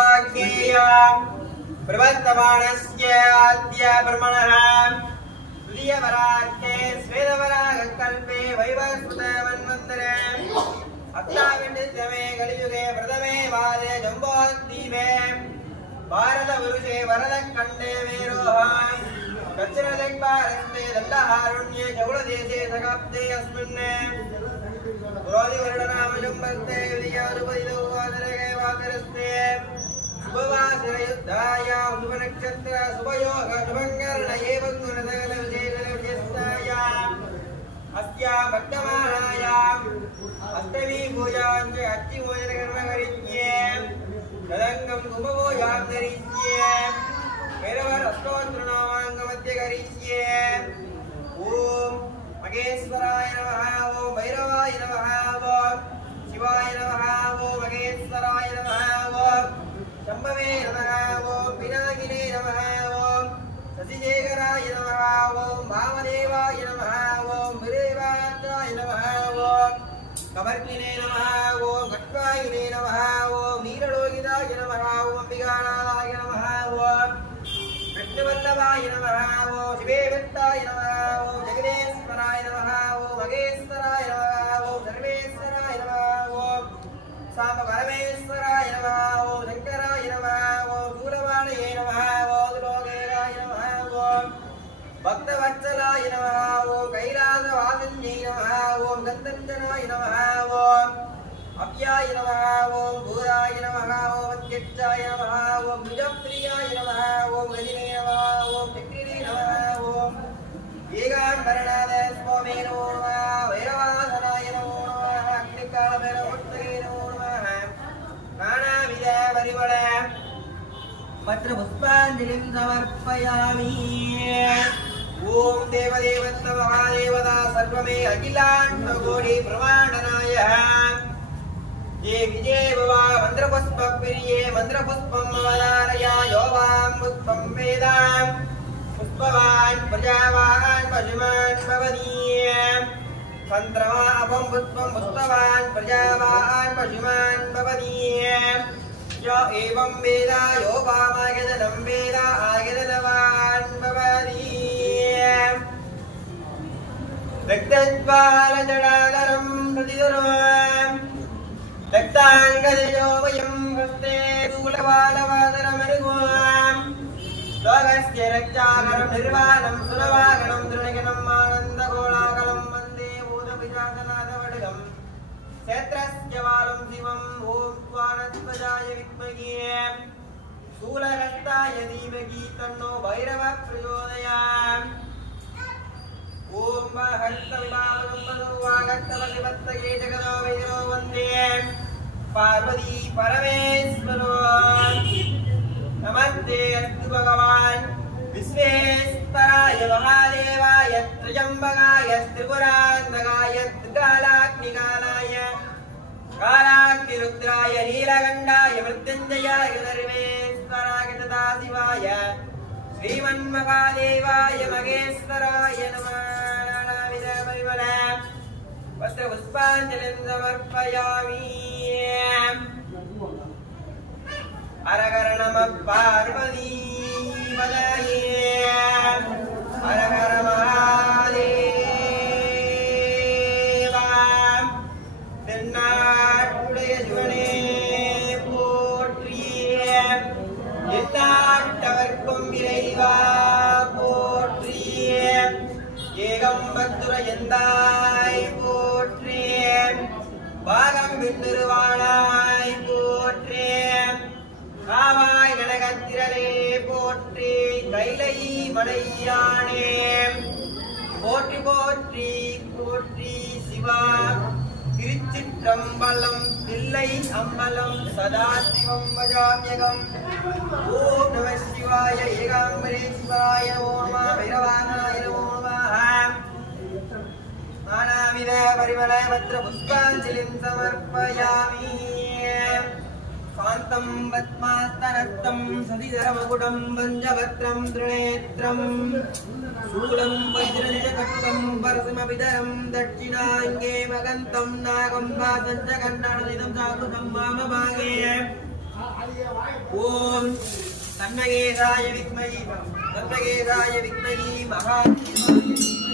शिवदम्बोज्ञेयम् प्रवर्तमानस्य अद्य ब्रह्मणः तुलीयवराख्ये स्वेदवरागकल्पे वैवस्पतमन्वन्तरे अष्टाविंशतितमे कलियुगे प्रथमे वादे जम्बोद्वीपे भारतपुरुषे वरदखण्डे मेरोः दक्षिणदिग्भारते दण्डहारुण्ये चौलदेशे सकाब्दे अस्मिन् புரோதி வருடராமஜம் பக்தே விதியாருபதிதோ வாசரகே வாசரஸ்தே சுபவாசரயுத்தாய சுப நட்சத்திர சுபயோக சுபங்கரண ஏவம் குணதகல விஜயதல விஜயஸ்தாய அஸ்யா பக்தமானாய அஷ்டமி பூஜாஞ்ச அத்தி மோதன கர்மகரித்யே ததங்கம் கும்பபோஜாம் தரித்யே பைரவர் அஷ்டோத்திர நாமாங்க மத்திய கரித்யே ஓம் மகேஸ்வராய நமஹ ஓ பைரவாய நமஹ ஓ சிவாய நமஹ ஓ மகேஸ்வராய நமஹ ஓ சம்பவே நமஹ ஓ பினாகினே நமஹ ஓ சசிசேகராய நமஹ ஓ மாமதேவாய நமஹ ஓ மிருவாத்ராய நமஹ ஓ கமர்கினே கட்வாயினே நமஹ ஓ நீரலோகிதாய நமஹ ஓ கிருஷ்ணவல்லபாய நமஹ ஓ சிவேவத்தாய சங்கராய நம ஓம் மகேஸ்வராய நம ஓம் தர்மேஸ்வராய நம ஓம் சாம பரமேஸ்வராய நம ஓம் சங்கராய நம ஓம் மூலவாணையே நம ஓம் லோகேராய நம ஓம் பக்தவத்சலாய நம ஓம் கைலாத வாசன்யை நம ஓம் கந்தஞ்சனாய நம ஓம் அவ்யாய நம ஓம் பூராய நம ஓம் வத்யஜாய நம ஓம் நிஜப்ரி ஏகாம்பரணாத சுவாமே நமோ நமः வைரவாசனாய நமோ நமः அக்னிகாலபைரவபக்தரே நமோ நமः நானாவித பரிமள பத்ர புஷ்பாஞ்சலிம் சமர்ப்பயாமி ஓம் தேவதேவத்த மகாதேவதா சர்வமே அகிலாண்ட पुष्पवान् प्रजावान् पशुमान् भवदीय तन्त्रमापं पुष्पं पुष्पवान् प्रजावान् पशुमान् भवदीय य एवं वेद यो वामागदनं वेद आगदनवान् भवदीय रक्तज्वालजडालरं प्रतिदुर्वाम् रक्ताङ्गदयो वयं हस्ते யோகஸ்திரச்சாகரம் நிர்வாணம் சுரவாகனம் திருணகனம் ஆனந்த கோலாகலம் வந்தே பூத பிஜாசநாத வடுகம் சேத்ரஸ்யவாலம் சிவம் ஓம் ஸ்வானத்வஜாய வித்மகியே சூலகஸ்தாய தீமகி தன்னோ பைரவ பிரச்சோதயாம். ஓம் ஹர்த்தவிபாவனம் ஜகதோ வைரோ பார்வதி பரமேஸ்வரோ नमस्ते अस्तु भगवान् विश्वेश्वराय महादेवाय त्र्यम्बकाय त्रिपुरान्तकाय त्रिकालाग्निकालाय कालाग्निरुद्राय नीलकण्ठाय मृत्युञ्जयाय सर्वेश्वराय तथा शिवाय श्रीमन्महादेवाय महेश्वराय नमः नानाविधपरिमल पत्रपुष्पाञ्जलिं समर्पयामि हर பார்வதி ஹரஹர மகாதேவா. தென்னாட்டுடைய சிவனே போற்றிய. எல்லாட்டவர்க்கும் விரைவா போற்றிய. ஏகம்பத்துர எந்தாய் போற்றிய. பாகம் விண்ணிருவாளா காவாய் கனகத்திரனே போற்றி கைலை மலையானே போற்றி போற்றி போற்றி சிவா. திருச்சிற்றம்பலம் தில்லை அம்பலம் சதாசிவம் வஜாமியகம் ஓம் நம சிவாய ஏகாம்பரேஸ்வராய ஓமா பைரவானாய ஓம் நானாவித பரிமள பத்திர புஷ்பாஞ்சலிம் சமர்ப்பயாமி. कान्तं पद्मास्तनक्तं सतिधरमकुटं पञ्चवक्त्रं त्रिनेत्रं शूलं वज्रं च कट्टं परसिमपितरं दक्षिणाङ्गे मगन्तं नागं पादं च कण्डाणदिनं चाकृतं वामभागे ॐ तन्मगेशाय विद्महि तन्मगेशाय विद्महि महादेवाय